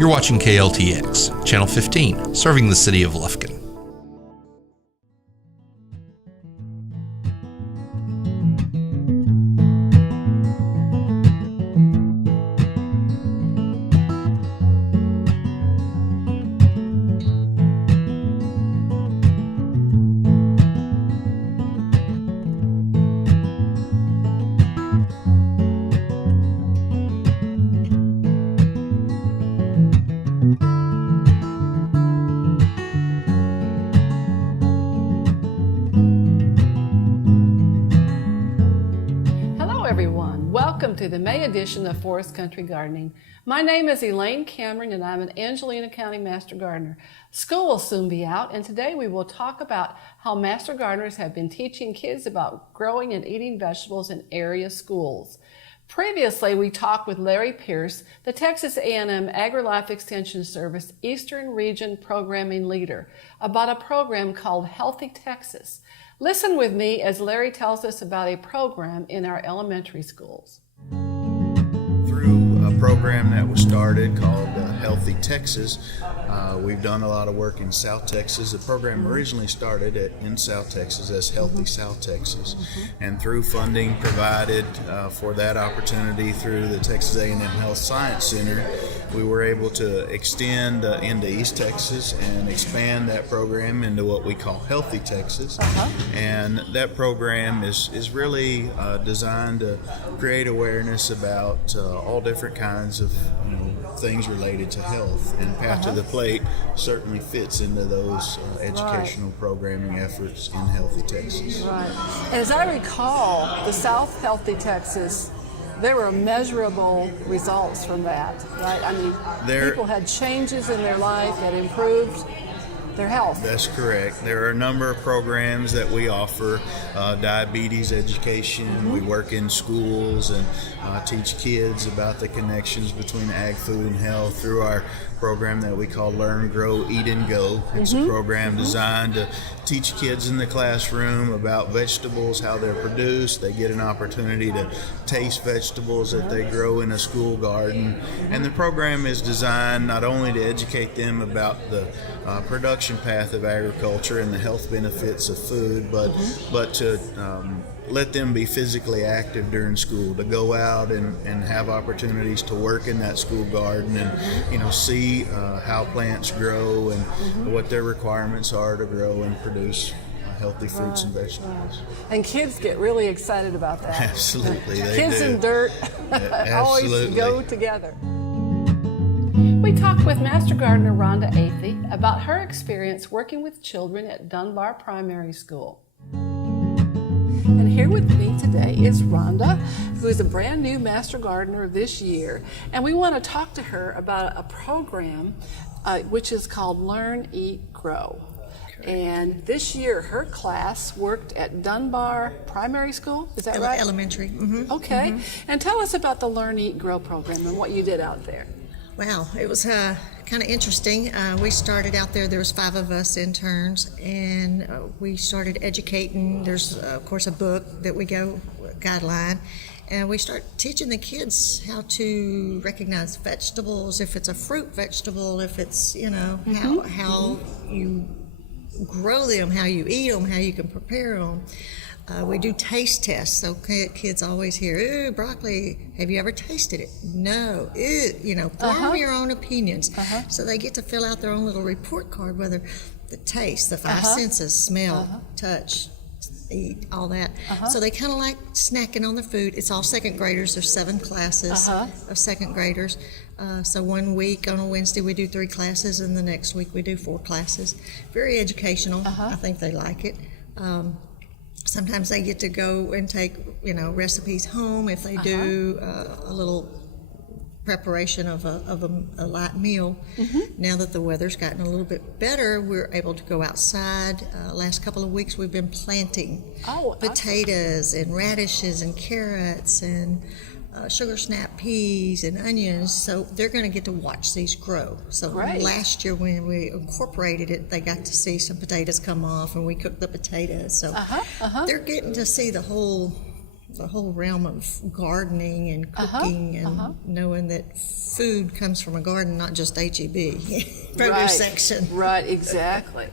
You're watching KLTX, Channel 15, serving the city of Lufkin. Welcome to the May edition of Forest Country Gardening. My name is Elaine Cameron and I'm an Angelina County Master Gardener. School will soon be out, and today we will talk about how Master Gardeners have been teaching kids about growing and eating vegetables in area schools. Previously, we talked with Larry Pierce, the Texas A&M Agrilife Extension Service Eastern Region Programming Leader, about a program called Healthy Texas. Listen with me as Larry tells us about a program in our elementary schools. Through a program that was started called Healthy Texas, we've done a lot of work in South Texas. The program originally started in South Texas as Healthy South Texas, and through funding provided for that opportunity through the Texas A&M Health Science Center, we were able to extend into East Texas and expand that program into what we call Healthy Texas. And that program is really designed to create awareness about all different kinds of things related to health, and Path to the Plate certainly fits into those educational programming efforts in Healthy Texas. Right. As I recall, the South Healthy Texas, there were measurable results from that, right? I mean, people had changes in their life that improved their health. That's correct. There are a number of programs that we offer. Diabetes education. We work in schools and teach kids about the connections between ag, food, and health through our program that we call Learn, Grow, Eat, and Go. It's a program designed to teach kids in the classroom about vegetables, how they're produced. They get an opportunity to taste vegetables that they grow in a school garden. And the program is designed not only to educate them about the production path of agriculture and the health benefits of food, but to let them be physically active during school, to go out and have opportunities to work in that school garden and see how plants grow and what their requirements are to grow and produce healthy fruits and vegetables. And kids get really excited about that. Absolutely, they kids do. and dirt always go together. We talked with Master Gardener Rhonda Athey about her experience working with children at Dunbar Primary School. And here with me today is Rhonda, who is a brand new Master Gardener this year. And we want to talk to her about a program which is called Learn, Eat, Grow. And this year her class worked at Dunbar Primary School, is that right? Elementary. Okay. And tell us about the Learn, Eat, Grow program and what you did out there. Wow, it was kind of interesting. We started out there was 5 of us interns, and we started educating. There's, of course, a book that we go, guideline, and we start teaching the kids how to recognize vegetables, if it's a fruit vegetable, if it's, how you grow them, how you eat them, how you can prepare them. We do taste tests, so kids always hear, "Ooh, broccoli, have you ever tasted it?" No. Form your own opinions. So they get to fill out their own little report card, whether the taste, the 5 senses, smell, touch, eat, all that. So they kind of like snacking on their food. It's all second graders. There's 7 classes of second graders. So one week on a Wednesday we do 3 classes, and the next week we do 4 classes. Very educational. I think they like it. Sometimes they get to go and take, recipes home if they do a little preparation of a light meal. Now that the weather's gotten a little bit better, we're able to go outside. Last couple of weeks we've been planting potatoes and radishes and carrots and sugar snap peas and onions, so they're going to get to watch these grow. So last year when we incorporated it, they got to see some potatoes come off, and we cooked the potatoes. So they're getting to see the whole the whole realm of gardening and cooking and knowing that food comes from a garden, not just HEB produce section. Right, exactly.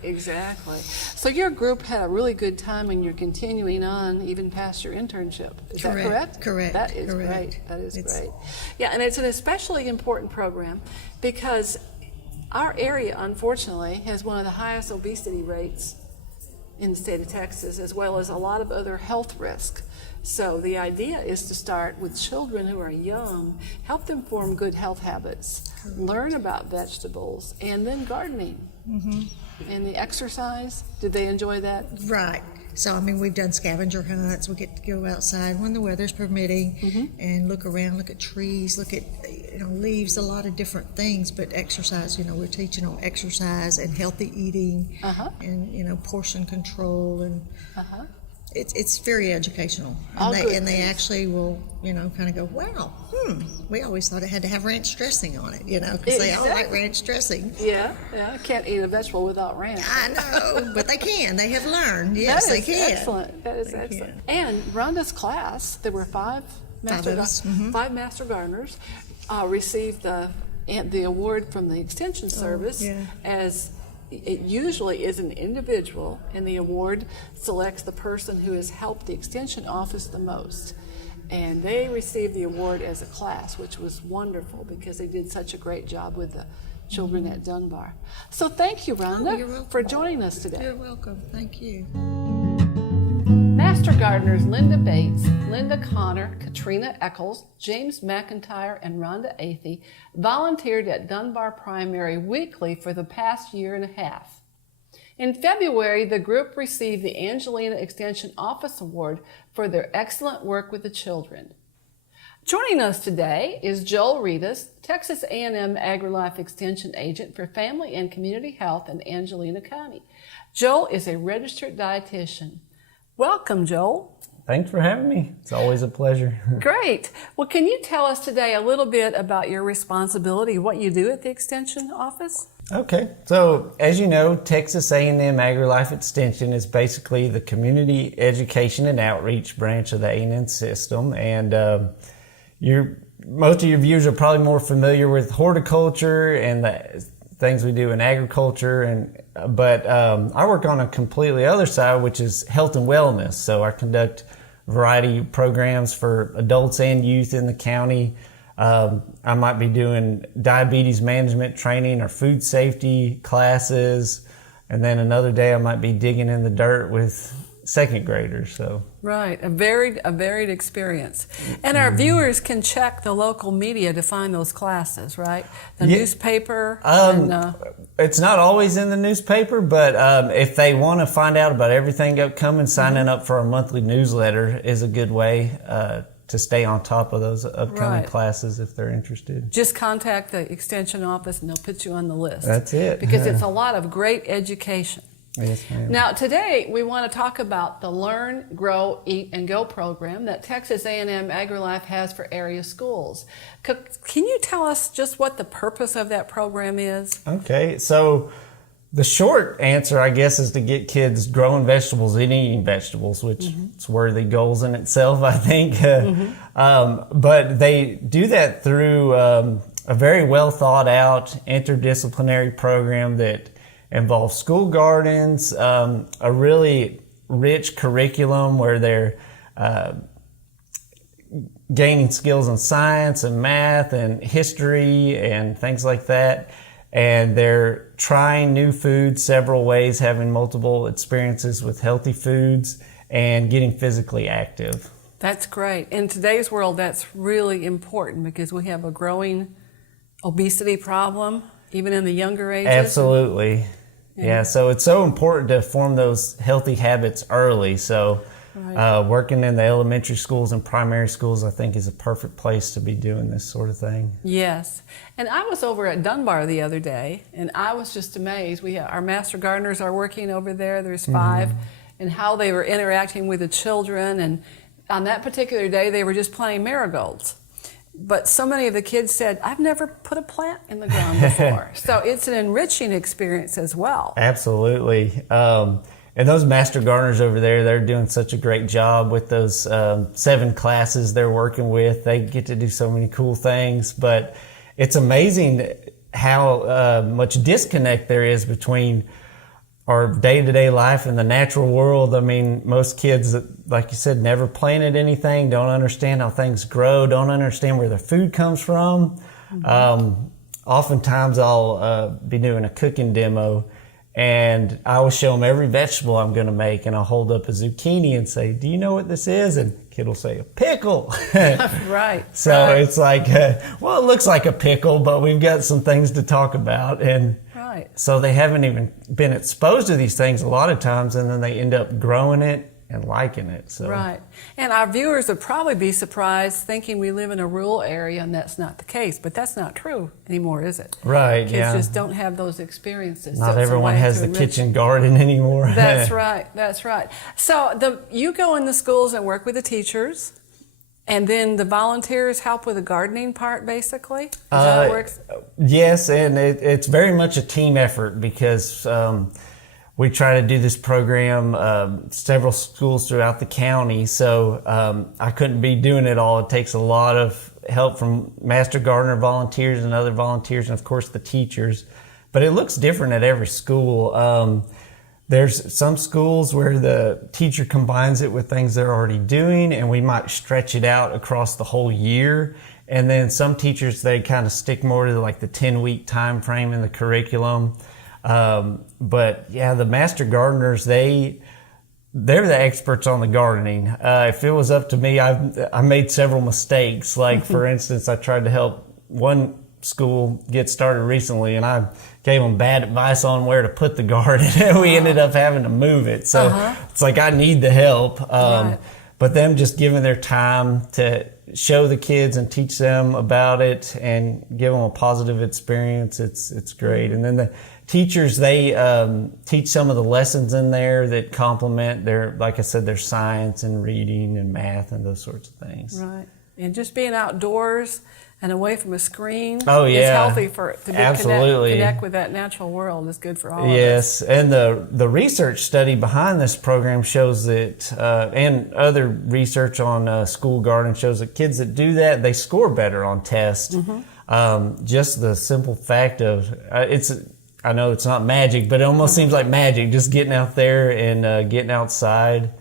So your group had a really good time, and you're continuing on even past your internship. Is that correct? Correct. That is great. That is great. Yeah, and it's an especially important program because our area, unfortunately, has one of the highest obesity rates in the state of Texas, as well as a lot of other health risks. So the idea is to start with children who are young, help them form good health habits, learn about vegetables, and then gardening. And the exercise, did they enjoy that? Right. So, I mean, we've done scavenger hunts. We get to go outside when the weather's permitting and look around, look at trees, look at leaves, a lot of different things, but exercise, we're teaching on exercise and healthy eating and, portion control, and it's very educational. And they actually will, kind of go, wow, we always thought it had to have ranch dressing on it, because they all like ranch dressing. Yeah, can't eat a vegetable without ranch. I know, but they can. They have learned. Yes, they can. Excellent. That is excellent. And Rhonda's class, there were five master gardeners, received the award from the Extension Service as it usually is an individual, and the award selects the person who has helped the Extension Office the most. And they received the award as a class, which was wonderful because they did such a great job with the children at Dunbar. So thank you, Rhonda, for joining us today. You're welcome. Thank you. Master gardeners Linda Bates, Linda Connor, Katrina Eccles, James McIntyre, and Rhonda Athey volunteered at Dunbar Primary weekly for the past year and a half. In February, the group received the Angelina Extension Office Award for their excellent work with the children. Joining us today is Joel Reedus, Texas A&M Agrilife Extension Agent for Family and Community Health in Angelina County. Joel is a registered dietitian. Welcome, Joel. Thanks for having me. It's always a pleasure. Great. Well, can you tell us today a little bit about your responsibility, what you do at the Extension Office? Okay. So, as you know, Texas A&M Agrilife Extension is basically the community education and outreach branch of the A&M system. And most of your viewers are probably more familiar with horticulture and the things we do in agriculture, but I work on a completely other side, which is health and wellness. So I conduct a variety of programs for adults and youth in the county. I might be doing diabetes management training or food safety classes, and then another day I might be digging in the dirt with second graders. So right, a varied experience. And our viewers can check the local media to find those classes, right? The newspaper. It's not always in the newspaper, but if they want to find out about everything upcoming, signing up for our monthly newsletter is a good way to stay on top of those upcoming classes if they're interested. Just contact the Extension Office and they'll put you on the list. That's it. Because it's a lot of great education. Yes, ma'am. Now, today we want to talk about the Learn, Grow, Eat, and Go program that Texas A&M Agrilife has for area schools. Can you tell us just what the purpose of that program is? Okay, so the short answer, I guess, is to get kids growing vegetables and eating vegetables, which is worthy goals in itself, I think. But they do that through a very well thought out interdisciplinary program that involves school gardens, a really rich curriculum where they're gaining skills in science and math and history and things like that. And they're trying new foods several ways, having multiple experiences with healthy foods and getting physically active. That's great. In today's world, that's really important because we have a growing obesity problem, even in the younger ages. Absolutely. Yeah, so it's so important to form those healthy habits early. So working in the elementary schools and primary schools, I think, is a perfect place to be doing this sort of thing. Yes. And I was over at Dunbar the other day, and I was just amazed. Our master gardeners are working over there. There's 5, and how they were interacting with the children. And on that particular day, they were just planting marigolds. But so many of the kids said, I've never put a plant in the ground before. So it's an enriching experience as well. Absolutely. And those master gardeners over there, they're doing such a great job with those 7 classes they're working with. They get to do so many cool things, but it's amazing how much disconnect there is between our day-to-day life and the natural world. I mean, most kids, like you said, never planted anything, don't understand how things grow, don't understand where their food comes from. Oftentimes I'll be doing a cooking demo, and I will show them every vegetable I'm going to make, and I'll hold up a zucchini and say, "Do you know what this is?" And kid will say, "A pickle." Right. So right. it's like, well, it looks like a pickle, but we've got some things to talk about. And Right. so they haven't even been exposed to these things a lot of times, and then they end up growing it and liking it. So. Right. And our viewers would probably be surprised thinking we live in a rural area, and that's not the case. But that's not true anymore, is it? Right, Kids yeah. just don't have those experiences. Not So it's a everyone way has to the enrich. kitchen garden anymore. That's right. That's right. So you go in the schools and work with the teachers, and then the volunteers help with the gardening part, basically? Is that how it works? Yes, and it's very much a team effort because we try to do this program several schools throughout the county. So I couldn't be doing it all. It takes a lot of help from Master Gardener volunteers and other volunteers, and of course the teachers. But it looks different at every school. There's some schools where the teacher combines it with things they're already doing, and we might stretch it out across the whole year. And then some teachers, they kind of stick more to like the 10-week time frame in the curriculum. But yeah, the master gardeners, they're the experts on the gardening. If it was up to me, I made several mistakes. Like for instance, I tried to help one school get started recently, and I gave them bad advice on where to put the garden, and we ended up having to move it. So it's like, I need the help. Right. But them just giving their time to show the kids and teach them about it and give them a positive experience, it's great. And then the teachers, they teach some of the lessons in there that complement their, like I said, their science and reading and math and those sorts of things. Right. And just being outdoors and away from a screen Oh, is yeah. healthy to Absolutely. connect with that natural world. It's good for all of us. Yes, and the research study behind this program shows that, and other research on school garden shows that kids that do that, they score better on tests. Just the simple fact of, I know it's not magic, but it almost seems like magic, just getting out there and getting outside.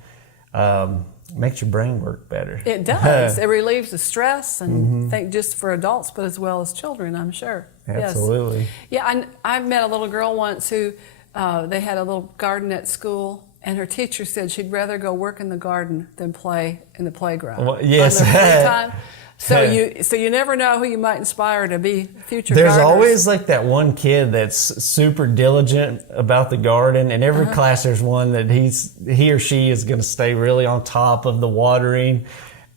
Makes your brain work better. It does. It relieves the stress, and think just for adults, but as well as children, I'm sure. Absolutely. Yes. Yeah, I met a little girl once who they had a little garden at school, and her teacher said she'd rather go work in the garden than play in the playground. Well, yes. On their free time. So you never know who you might inspire to be future There's gardeners. always like that one kid that's super diligent about the garden. In every class there's one that he or she is going to stay really on top of the watering.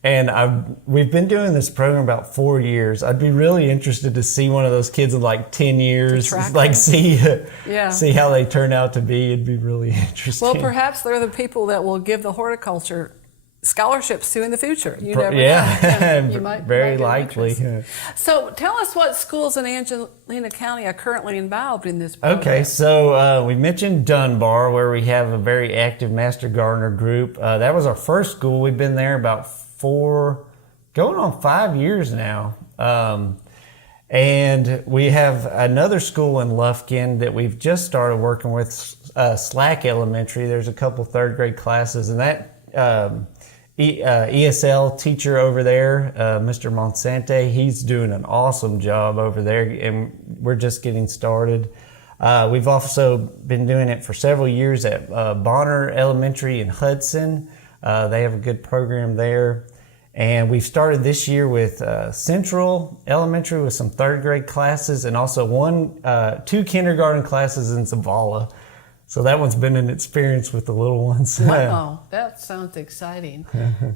And we've been doing this program about 4 years. I'd be really interested to see one of those kids in like 10 years, like see how they turn out to be. It'd be really interesting. Well, perhaps they're the people that will give the horticulture scholarships to in the future. You never know. Yeah, You might very get likely. interest. So tell us what schools in Angelina County are currently involved in this program. Okay, so we mentioned Dunbar, where we have a very active Master Gardener group. That was our first school. We've been there about going on 5 years now. And we have another school in Lufkin that we've just started working with, Slack Elementary. There's a couple third grade classes, and that ESL teacher over there, Mr. Monsante, he's doing an awesome job over there, and we're just getting started. We've also been doing it for several years at Bonner Elementary in Hudson. They have a good program there. And we've started this year with Central Elementary with some third grade classes, and also 2 kindergarten classes in Zavala. So that one's been an experience with the little ones. Wow, that sounds exciting.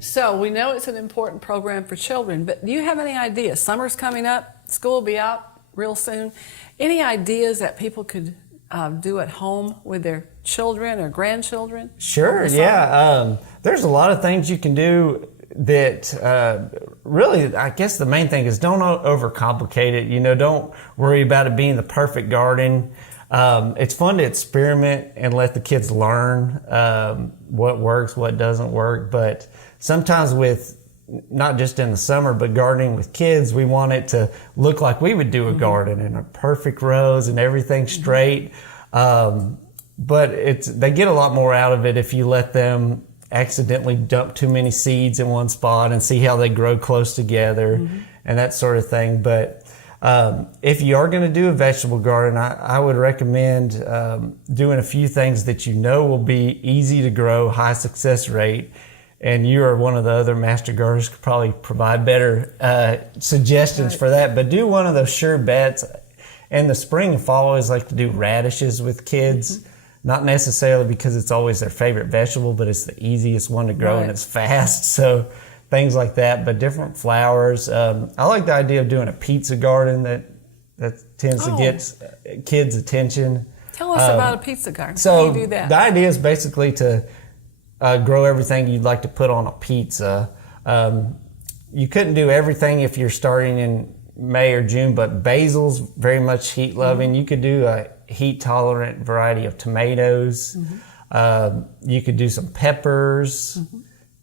So we know it's an important program for children, but do you have any ideas? Summer's coming up, school will be out real soon. Any ideas that people could do at home with their children or grandchildren? Sure, yeah. There's a lot of things you can do that really, I guess the main thing is don't overcomplicate it. Don't worry about it being the perfect garden. It's fun to experiment and let the kids learn what works, what doesn't work. But sometimes with, not just in the summer, but gardening with kids, we want it to look like we would do a garden in a perfect rows and everything straight. But they get a lot more out of it if you let them accidentally dump too many seeds in one spot and see how they grow close together and that sort of thing. But if you are going to do a vegetable garden, I would recommend doing a few things that you know will be easy to grow, high success rate. And you are one of the other master gardeners, could probably provide better suggestions for that. But do one of those sure bets. In the spring and fall, I always like to do radishes with kids. Not necessarily because it's always their favorite vegetable, but it's the easiest one to grow and it's fast. So things like that, but different flowers. I like the idea of doing a pizza garden that tends to get kids' attention. Tell us about a pizza garden. So how do you do that? The idea is basically to grow everything you'd like to put on a pizza. You couldn't do everything if you're starting in May or June, but basil's very much heat loving. You could do a heat tolerant variety of tomatoes. You could do some peppers.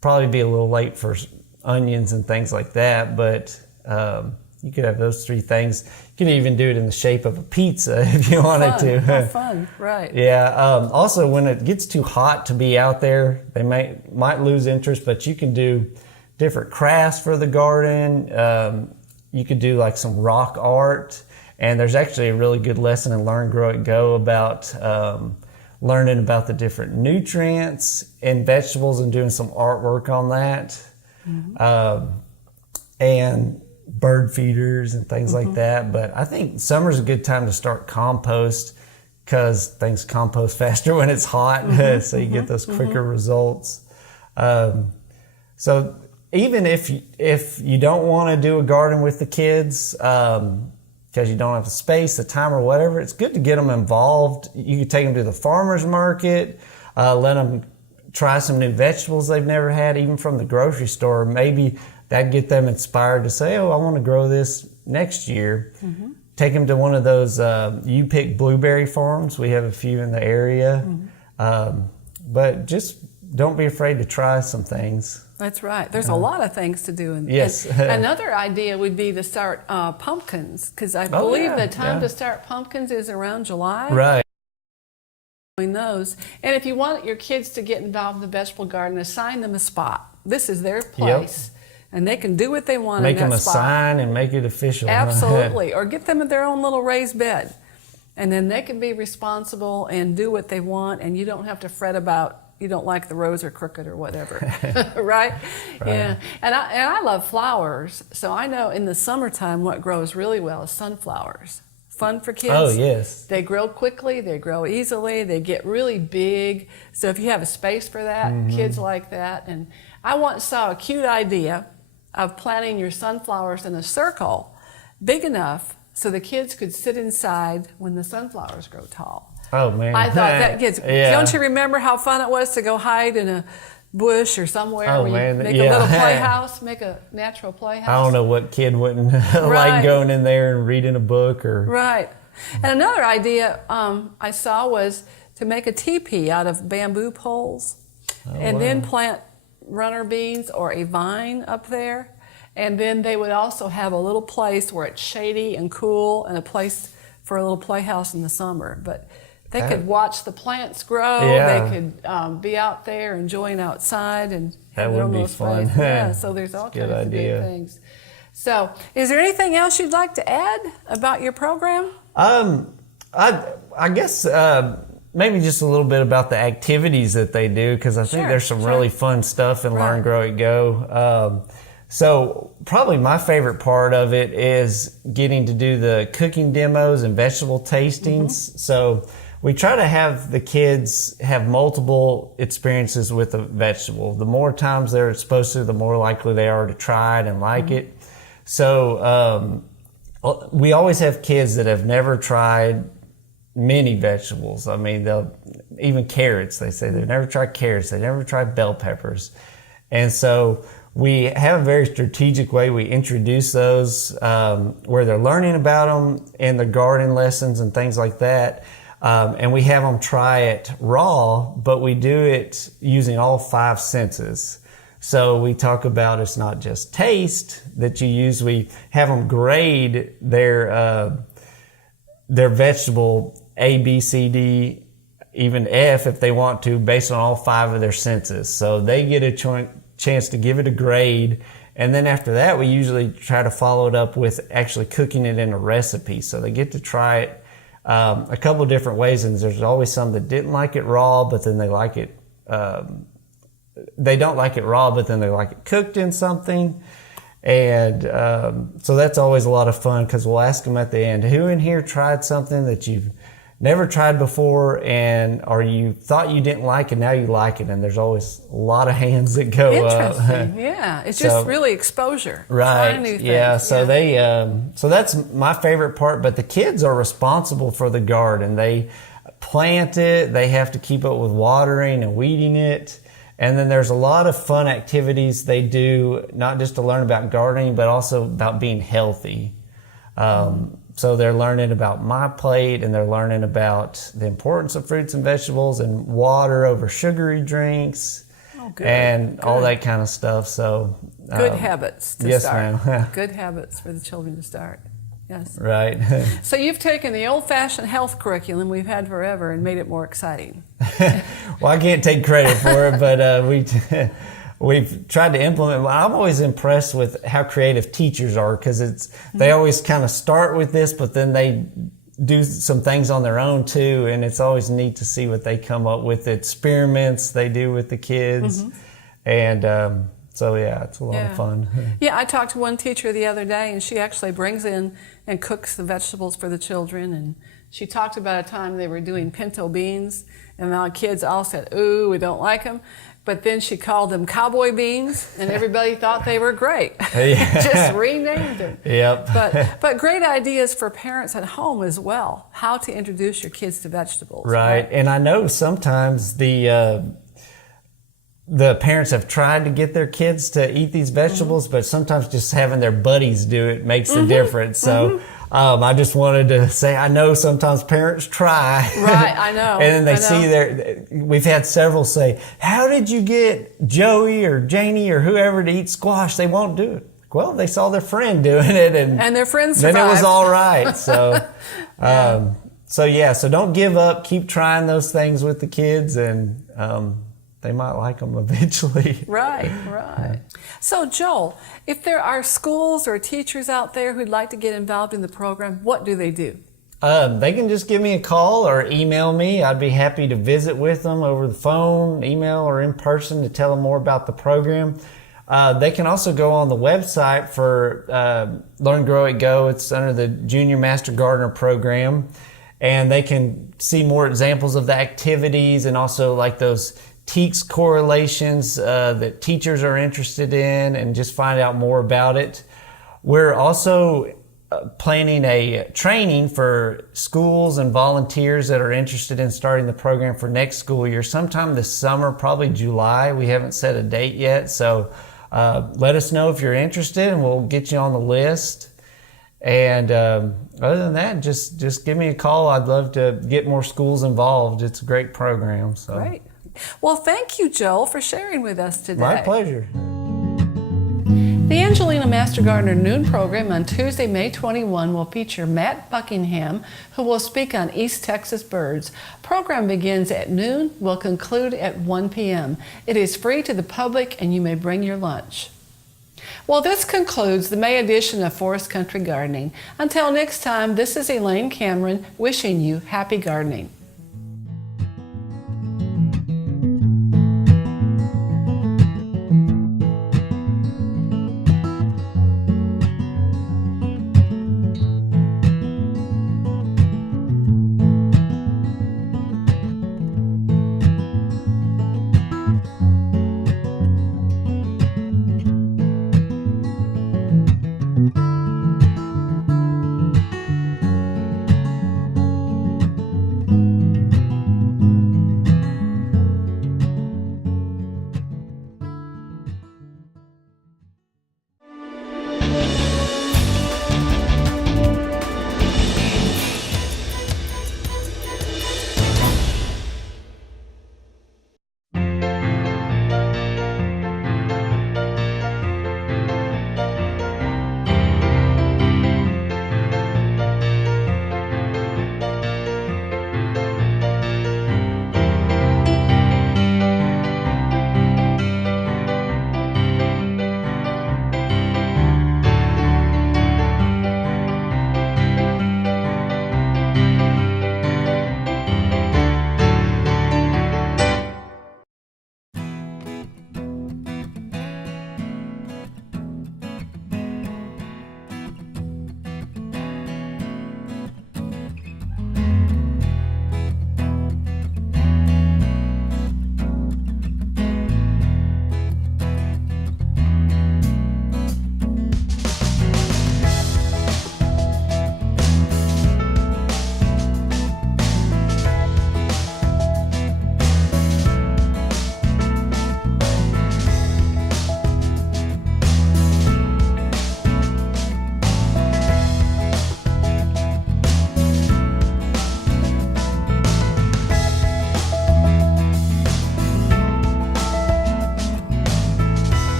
Probably be a little late for onions and things like that, but you could have those three things. You can even do it in the shape of a pizza if you wanted to. How fun, right. Yeah. Also, when it gets too hot to be out there, they might lose interest, but you can do different crafts for the garden. You could do like some rock art, and there's actually a really good lesson in Learn, Grow It, Go about learning about the different nutrients in vegetables and doing some artwork on that. And bird feeders and things like that. But I think summer's a good time to start compost because things compost faster when it's hot, so you get those quicker results. So even if you don't want to do a garden with the kids because you don't have the space, the time, or whatever, it's good to get them involved. You can take them to the farmer's market, let them try some new vegetables they've never had, even from the grocery store. Maybe that'd get them inspired to say, oh, I want to grow this next year. Take them to one of those you pick blueberry farms. We have a few in the area. But just don't be afraid to try some things. That's right. There's a lot of things to do. Yes. And another idea would be to start pumpkins, because I believe the time to start pumpkins is around July. Right. Those. And if you want your kids to get involved in the vegetable garden, assign them a spot. This is their place. And they can do what they want Make in that them a spot. sign and make it official. Absolutely. Or get them in their own little raised bed. And then they can be responsible and do what they want, and you don't have to fret about you don't like the rows are crooked or whatever. Right? Yeah. And I love flowers, so I know in the summertime what grows really well is sunflowers. Fun for kids. Oh, yes. They grow quickly, they grow easily, they get really big. So if you have a space for that, kids like that. And I once saw a cute idea of planting your sunflowers in a circle big enough so the kids could sit inside when the sunflowers grow tall. Oh, man. I thought that gets, don't you remember how fun it was to go hide in a bush or somewhere where you make a little playhouse, make a natural playhouse? I don't know what kid wouldn't like going in there and reading a book or... Right. And another idea I saw was to make a teepee out of bamboo poles and then plant runner beans or a vine up there. And then they would also have a little place where it's shady and cool and a place for a little playhouse in the summer. But they could watch the plants grow. They could be out there enjoying outside and that would be fun. Yeah, so there's all kinds of good things. So, is there anything else you'd like to add about your program? I guess maybe just a little bit about the activities that they do, because I think there's some really fun stuff in Learn, Grow It, Go. So probably my favorite part of it is getting to do the cooking demos and vegetable tastings. So we try to have the kids have multiple experiences with a vegetable. The more times they're exposed to, the more likely they are to try it and like it. So we always have kids that have never tried many vegetables. I mean, even carrots, they say they've never tried carrots. They've never tried bell peppers. And so we have a very strategic way we introduce those where they're learning about them in the garden lessons and things like that. And we have them try it raw, but we do it using all 5 senses. So we talk about it's not just taste that you use. We have them grade their vegetable A, B, C, D, even F if they want to, based on all 5 of their senses. So they get a chance to give it a grade. And then after that, we usually try to follow it up with actually cooking it in a recipe. So they get to try it a couple of different ways. And there's always some that didn't like it raw, but then they like it, they don't like it raw, but then they like it cooked in something. And so that's always a lot of fun, because we'll ask them at the end, who in here tried something that you've never tried before, or you thought you didn't like and now you like it? And there's always a lot of hands that go up. Interesting. Yeah, it's just really exposure. Right. Trying new things. Yeah. So so that's my favorite part. But the kids are responsible for the garden. They plant it. They have to keep up with watering and weeding it. And then there's a lot of fun activities they do, not just to learn about gardening, but also about being healthy. So they're learning about my plate, and they're learning about the importance of fruits and vegetables and water over sugary drinks, and all that kind of stuff. So good habits to yes, start. ma'am. Good habits for the children to start. Yes. Right. So you've taken the old-fashioned health curriculum we've had forever and made it more exciting. Well, I can't take credit for it, but we've tried to implement. I'm always impressed with how creative teachers are, because they always kind of start with this, but then they do some things on their own too, and it's always neat to see what they come up with, experiments they do with the kids, and so yeah, it's a lot of fun. Yeah, I talked to one teacher the other day, and she actually brings in and cooks the vegetables for the children, and she talked about a time they were doing pinto beans, and the kids all said, "Ooh, we don't like them." But then she called them cowboy beans, and everybody thought they were great. Just renamed them. Yep. But great ideas for parents at home as well, how to introduce your kids to vegetables. Right. And I know sometimes the parents have tried to get their kids to eat these vegetables, but sometimes just having their buddies do it makes a difference. So I just wanted to say, I know sometimes parents try. Right, I know. And then they see we've had several say, how did you get Joey or Janie or whoever to eat squash? They won't do it. Well, they saw their friend doing it, and their friends survived. Then it was all right. So, so don't give up. Keep trying those things with the kids, and they might like them eventually. Right. So, Joel, if there are schools or teachers out there who'd like to get involved in the program, what do they do? They can just give me a call or email me. I'd be happy to visit with them over the phone, email, or in person to tell them more about the program. They can also go on the website for Learn, Grow It, Go. It's under the Junior Master Gardener program. And they can see more examples of the activities, and also like those TEKS correlations that teachers are interested in, and just find out more about it. We're also planning a training for schools and volunteers that are interested in starting the program for next school year, sometime this summer, probably July. We haven't set a date yet, so let us know if you're interested, and we'll get you on the list. And other than that, just give me a call. I'd love to get more schools involved. It's a great program. So. Great. Well, thank you, Joel, for sharing with us today. My pleasure. The Angelina Master Gardener Noon program on Tuesday, May 21 will feature Matt Buckingham, who will speak on East Texas birds. Program begins at noon, will conclude at 1 p.m. It is free to the public, and you may bring your lunch. Well, this concludes the May edition of Forest Country Gardening. Until next time, this is Elaine Cameron wishing you happy gardening.